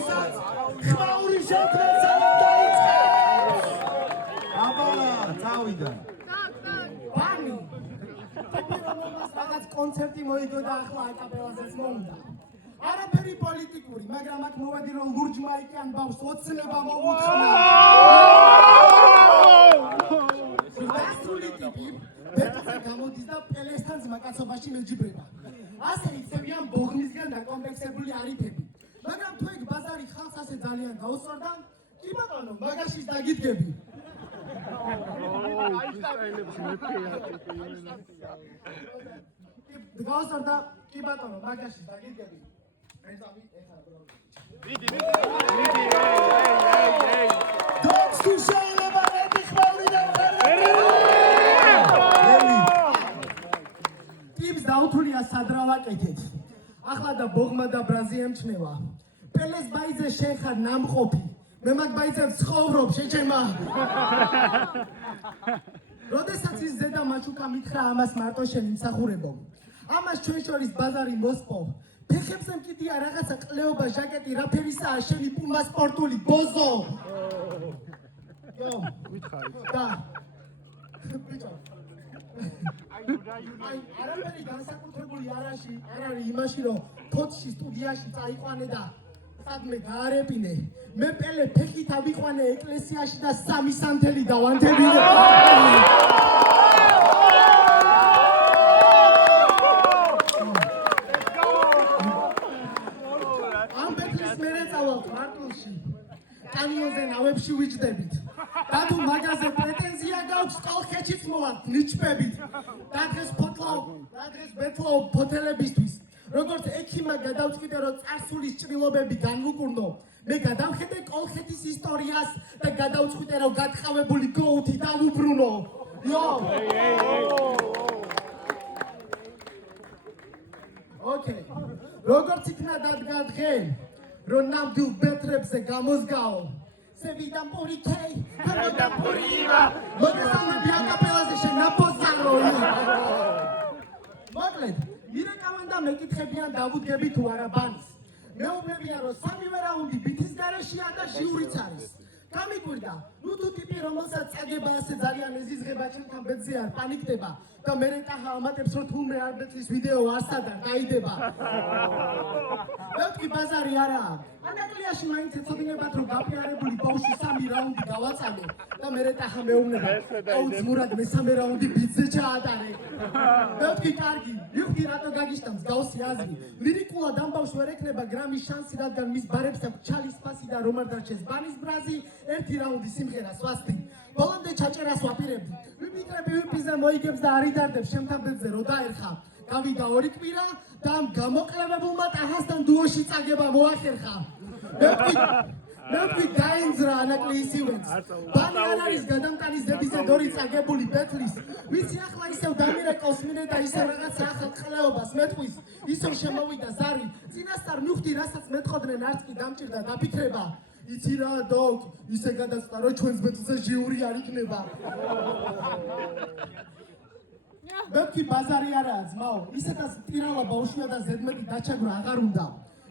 როდესაც ხმაური შექმნებსა დაიწყეს. აბალა, წავიდა. ბანი. ტიპირონობას რაღაც კონცერტი მოიგო და ახლა აკაპელაზეც მომდა. არაფერი პოლიტიკური, მაგრამ აქ მოვედი რომ ლურჯმა იქან ბავშვს ოცნება მოუთხნა. დასული ტიპი ბეთზე გამოდის და პელესთან ზმაკაცობაში მეჯიბრება. ასე იქცევიან ბოღმისგან დაკომპლექსებული არიფები. მაგრამ თუ ეგ ბაზარი ხალხს ასე ძალიან გაუსწორდა, კი ბატონო, მაგაშიც დაგიდგები. გაუსწორდა, კი ბატონო, მაგაშიც დაგიდგები. თუ შეიძლება მეტი ხმაური ტიპს დაუთვლია სადრავაკეთეთ. ახლა და ბოღმა და ბრაზი ემჩნევა. პელეს ბაიძე შენ ხარ ნამყოფი. მე მაგ ბაიძებს ცხოვრობ შეჩემა. როდესაც ის ზედა მაჩუკა მითხრა ამას მარტო შენ იმსახურებო. ამას ჩვენ შორის ბაზარი მოსპო. ფეხებზე მკიდია რაღაცა ყლეობა ჟაკეტი რა ფერისაა შენი პუმა სპორტული ბოზო. ვითხარი. და ბიჭო. აი არაფერი განსაკუთრებული არ არის იმაში რომ თოთში სტუდიაში წაიყვანე და სადმე გაარეპინე. მე პელე ფეხით ავიყვანე ეკლესიაში და 3 სანთელი დავანთებინე. ამ ბეთლის მერე წავალთ მარტულში. კანიონზე ნავებში ვიჯდებით. და თუ მაგაზე პრეტენზია გაქვს, კოლხეთშიც მოვალთ ნიჩბებით. და დღეს ბეთლავ ფოთელებისთვის. როგორც ექიმა გადავწყვიტე, რომ წარსულის ჭრილობები განვუკურნო. მე გადავხედე კოლხეთის ისტორიას და გადავწყვიტე, რომ გატყავებული გოუთი დავუბრუნო. ოკეი. როგორც იქნა დადგა დღე, რომ ნამდვილ ბეთრებზე გამოსგაო. Sevida Purikei, Sevida Puriva. მოგესალმე აკაპელაზე შენ ნაპოზარო. მოკლედ, მირეკავენ და მეკითხებიან დავუდგები თუ არა ბანს. მეუბნებიან რომ 3 რაუნდი ბითის გარეშეა და ჟიურიც არის. გამიკვირდა, ნუ თუ ტიპი რომელსაც წაგება ასე ძალიან ეზიზღება ჩემთან ბედზე არ პანიკდება და მე რეტაჰა ამატებს რომ თუმე არ ბეთლის ვიდეო არსადა დაიდება. მეთქი ბაზარი არაა. ანაკლიაში მაინც ეცოდინებათ რომ გაფიარებული ბავშვი 3 რაუნდი გავაწადე და მე რეტაჰა მეუბნება აუც მურად მე-3 რაუნდი ბიძზე ჩაატარე. მეთქი კარგი, მივხვდი რატო გაგიშტამს გავსი აზრი. ლირიკულად ამ ბავშვს ვერ ექნება გრამის შანსი რადგან მის ბარებს აქვს ჩალის ფასი და რომ არ დარჩეს ბანის ბრაზი. 1 რაუნდი სიმღერას ვასწრებ. ბოლომდე ჩაჭერას ვაპირებდი. ვიფიქრები ვიპიზე მოიგებს და არ იდარდებს შემთან ბედზე რო დაერხა. გავიდა 2 კვირა და ამ გამოკლევებულმა ტაჰასთან დუოში წაგება მოახერხა. მე დაინძრა ანაკლიის ივენს. ბანი არ არის გადამტანის ზედიზე 2 წაგებული ბეთლის. ვიცი ახლა ისევ დამირეკავს მინე და ისევ რაღაცა ახალ ყლეობას მეტყვის. ისევ შემოვიდა ზარი. წინასწარ მივხვდი რასაც მეტყოდნენ არც კი დამჭირდა დაფიქრება. იცი რა დოკ, ისე გადაწყდა რომ ჩვენს ბეთლზე ჟიური არ იქნება. მეთქი ბაზარი არაა ძმაო, ისედაც ტირალა ბავშვია და ზედმეტი დაჩაგვრა აღარ უნდა.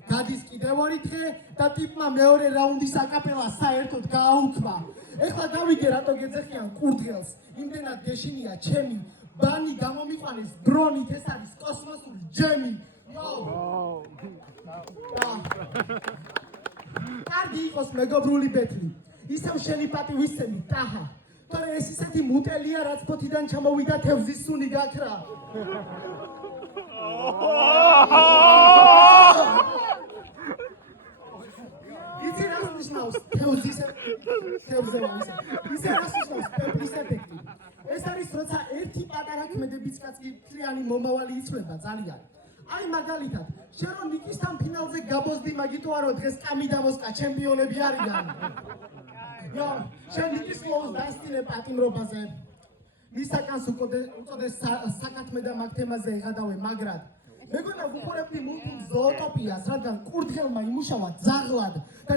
გადის კიდევ 2 დღე და ტიპმა მეორე რაუნდის აკაპელა საერთოდ გააუქმა. ეხლა გავიგე რატო გეძახიან კურდღელს. იმდენად გეშინია ჩემი ბანი გამომიყვანეს ბრონით, ეს არის კოსმოსური ჯემი. კარგი იყოს მეგობრული ბეთლი. ისევ შენი პატივისცემი ტაჰა. თორე ეს ისეთი მუტელია რაც ფოთიდან ჩამოვიდა თევზის სუნი გაქრა. იცი რას ნიშნავს თევზზე ისე რას ნიშნავს პეპრის ეფექტი. ეს არის როცა ერთი პატარა ქმედებიც კაცი მთლიანი მომავალი იცვლება ძალიან. აი მაგალითად, შენ რომ ნიკისთან ფინალზე გაბოზდი მაგითო არო დღეს კამი და მოსკა ჩემპიონები არიან. შენ ნიკის ლოუს დასტინე პატიმრობაზე. მისაკანს უწოდეს საკათმე და მაგ თემაზე ეღადავე მაგრად. მეგონა ვუყურებდი მულტფილმ ზოოტოპიას, რადგან კურდღელმა იმუშავა ძაღლად და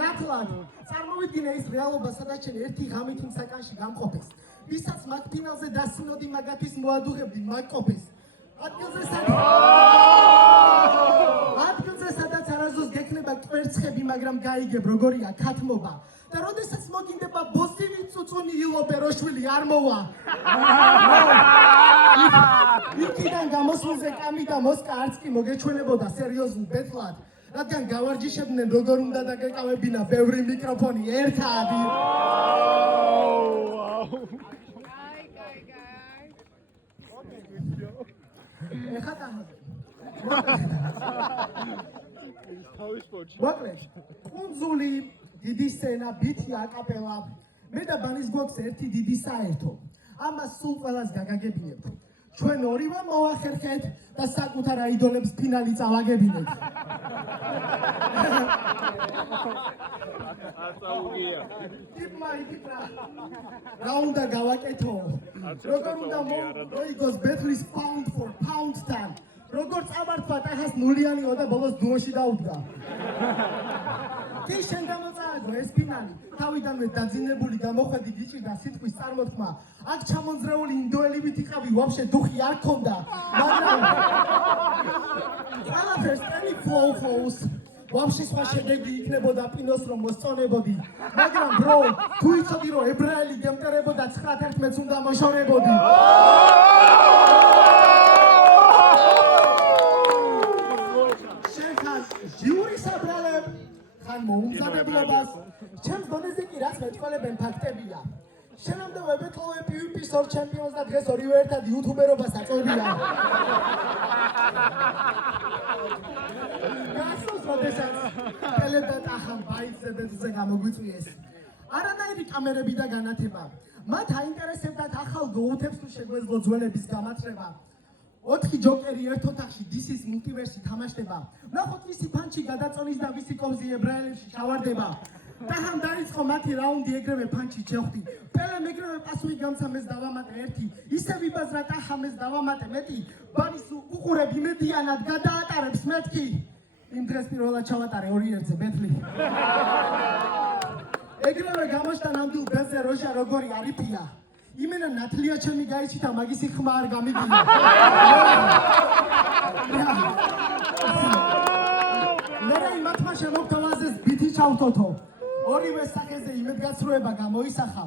ნათლად წარმოვიდგინე ის რეალობა, სადაც შენ ერთი ღამით იმ საკანში გამყოფეს. ვისაც მაგ ფინალზე დასინოდი მაგათვის მოადუღებდი მაგ ყოფეს. ადგილზე მაგრამ გაიგებ როგორია ქათმობა და როდესაც მოგინდება ბოსივი წუწუნი ილო პეროშვილი არ მოვა იქიდან გამოსულზე კამი და მოსკა არც კი მოგეჩვენებოდა სერიოზულ ბეთლად რადგან გავარჯიშებდნენ როგორ უნდა დაგეკავებინა ბევრი მიკროფონი ერთად მოკლედ კუნძული დიდი სცენა ბითი აკაპელა მე და ბანის გვაქვს ერთი დიდი საერთო ამას სულ ყველას გაგაგებინებთ ჩვენ ორივე მოვახერხეთ და საკუთარ აიდოლებს ფინალი წავაგებინეთ რა უნდა გავაკეთო როგორ უნდა მოიგოს ბეთლის pound for pound-თან როგორც ამართვა ტახას ნულიანიო და ბოლოს დუოში დაუდგა კი შენ გამოწააგო ეს ფინალი თავიდანვე დაძინებული გამოხედი გიჭირდა სიტყვის წარმოთქმა აქ ჩამონძრეული ინდოელივით იყავი ვაფშე დუხი არ ქონდა მაგრამ ყველაფერს ტელი ფლოუს ვაფშე სხვა შედეგი იქნებოდა პინოს რომ მოსწონებოდი მაგრამ ბრო თუ იცოდი რომ ებრაელი გემტერებოდა 9-11-ს უნდა მოშორებოდი ხან მოუმზადებლობას ჩემს დონეზე კი რაც მეტყოლებენ ფაქტებია შენამდე ვებეთლოვე PvP-ს ორ ჩემპიონს და დღეს ორივე ერთად იუთუბერობას აწევია გასულს როდესაც პელე და ტახამ ბაიძზე ბეძზე გამოგვიწვიეს არანაირი კამერები და განათება მათ აინტერესებდათ ახალ გოუთებს თუ შეგვეძლო ძველების გამათრება 4 ჯოკერი ერთ ოთახში DC-ს მულტივერსი თამაშდება. ნახოთ ვისი ფანჩი გადაწონის და ვისი კოვზი ებრაელებში ჩავარდება. ტახამ დაიწყო მათი რაუნდი ეგრევე ფანჩი ჩევხდი. პელემ ეგრევე პასუხი გამცამეს დავამატე ერთი. ისე ვიბაზრა ტახამეს დავამატე მეტი. ბანის უყურები მედიანად გადაატარებს მეთქი. იმ დღეს პირველად ჩავატარე 2-1-ზე ბეთლი. ეგრევე გამოჩნდა ნამდვილ ბეზე როჟა როგორი არიფია. იმენა ნათლია ჩემი გაიჩიტა მაგისი ხმა არ გამიგია მერე იმათმა შემოგთავაზეს ბითი ჩავთოთო ორივე სახეზე იმედგაცრუება გამოისახა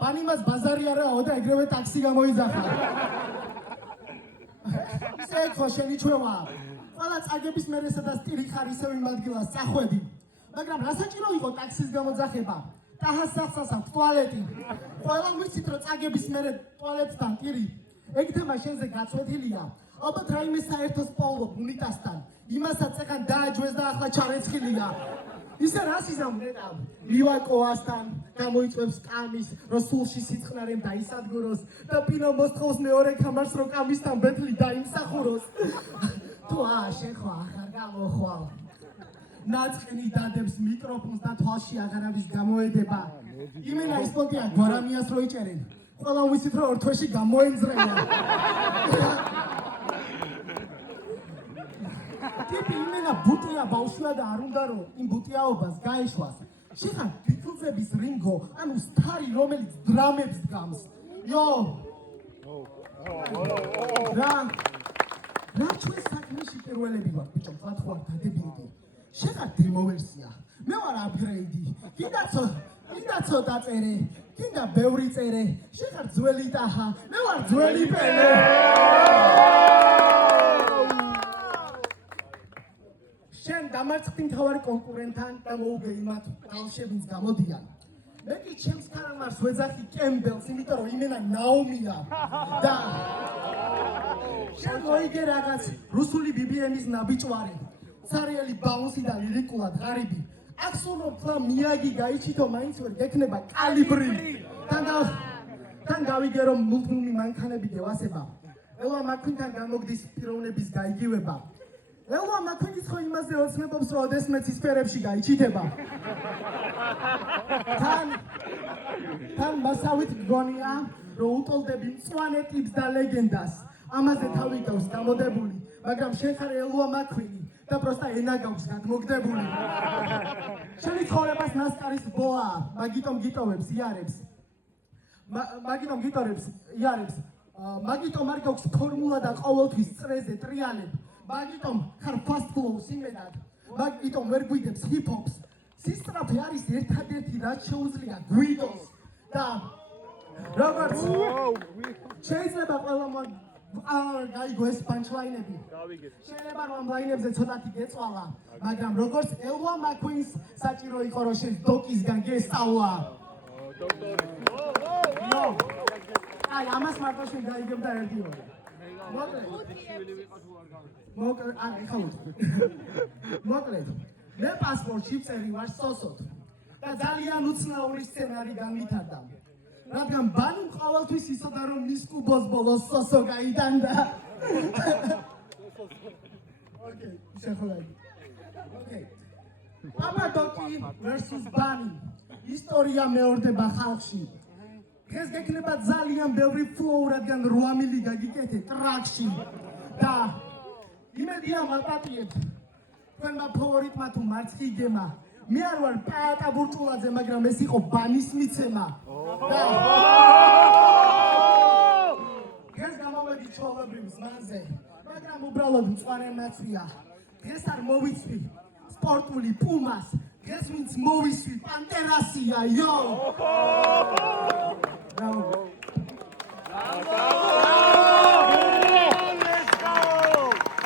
პანიმას ბაზარი არაო და ეგრევე ტაქსი გამოიძახა ისე ეხო შენი ჩვევა ყველა წაგების მერე სადაც ტირი ხარ ისევ იმ ადგილას წახვედი მაგრამ რა საჭირო იყო ტაქსის გამოძახება ტახას სახსას აქვს ტუალეტი. ყველა ვიცით რომ წაგების მერე ტუალეტთან ტირი. ეგ თემა შენზე გაწვეთილია. ალბათ რაიმე საერთოს პოულობ უნიტასთან. იმასაც ეხან დააჯვეს და ახლა ჩარეცხილია. ისე რას იზამნეტა? მივაკოასთან გამოიწვევს კამის, რომ სულში სიწყნარემ დაისადგუროს და პინო მოსთხოვს მეორე კამარს რომ კამისთან ბეთლი დაიმსახუროს. თუ შენ ხო ახარ გამოხვალ. ნაწყენი დადებს მიკროფონს და თვალში აღარავის გამოედება. იმენა ის პონტია გვარამიას რო იჭერენ. ყველა ვიცით რომ ორ თვეში გამოენძრევა. ტიპი იმენა ბუტია ბავშვია და არ უნდა რომ იმ ბუტიაობას გაეშვას. შეხარ ბიტლზების რინგო, ანუ სტარი რომელიც დრამებს დგამს. იო. რა ჩვენ საქმეში პირველები ვარ ბიჭო, თქვათ ხო არ დადებინდი. შეხარ დემო ვერსია. მე ვარ აპგრეიდი. კიდაც ცოტა წერე. კიდე ბევრი წერე. შეხარ ძველი ტახა. მე ვარ ძველი პელე. შენ დამარცხდი მთავარი კონკურენტთან და მოუგე იმათ ბავშვებს გამოდიან. მე კი ჩემს ქარამარს ვეძახი კემბელს, იმიტომ რომ იმენა ნაომია და შენ მოიგე რაღაც რუსული BBM-ის ნაბიჭვარი. სარიელი ბაუნსი და ლირიკულად ღარიბი. აქ სულ რომ ხლა მიაგი გაიჩითო მაინც ვერ გექნება კალიბრი. თან გავიგე რომ მულტფილმი მანქანები გევასება. ელვა მაქვინთან გამოგდის პიროვნების გაიგივება. ელვა მაქვინის ხო იმაზე ოცნებობს რომ ოდესმე ცისფერებში გაიჩითება. თან მასავით გონია რომ უტოლდები მწვანე ტიპს და ლეგენდას. ამაზე თავი გავს გამოდებული, მაგრამ შენ ხარ ელვა მაქვინი. და პროსტა ენა გაქვს გადმოგდებული. შენი ცხოვრებას ნასკარის ბოა, მაგიტომ გიტოვებს იარებს. მაგიტომ არ გაქვს ფორმულა და ყოველთვის წრეზე ტრიალებ. მაგიტომ ხარ fast flow-ს იმედად. მაგიტომ ვერ გვიდებს hip-hops. სისწრაფე არის ერთადერთი რაც შეუძლია გვიდოს და როგორც შეიძლება ყველა გაიგო ეს პანჩლაინები შეიძლება რომ ლაინებზე ცოტათი გეწვალა მაგრამ როგორც ელვა მაკვინს საჭირო იყო რომ შენ დოკისგან გესწავლა აი ამას მარტო შენ გაიგებდა ერთი ორი მოკლედ მე პასპორტში წერი ვარ სოსოდ და ძალიან უცნაური სცენარი განვითარდა რადგან ბანიმ ყოველთვის იცოდა რომ მის კუბოს ბოლოს სოსო გაიტანდა ოკეი შეხოლა ოკეი პაპადოკი versus ბანი ისტორია მეორდება ხალხში დღეს გექნება ძალიან ბევრი ფლოუ რადგან 8 მილი გაგიკეთე ტრაქში და იმედია მალპატიეთ თქვენმა ფავორიტმა თუ მარცხი იგემა მე არ ვარ პაატა ბურჭულაძე მაგრამ ეს იყო ბანის მიცემა და დღეს გამოვედი ჩვეულებრივ ზმანზე მაგრამ უბრალოდ მწვანე მაცვია დღეს არ მოვიცვი სპორტული პუმას დღეს ვინც მოვისვი პანტერასია იო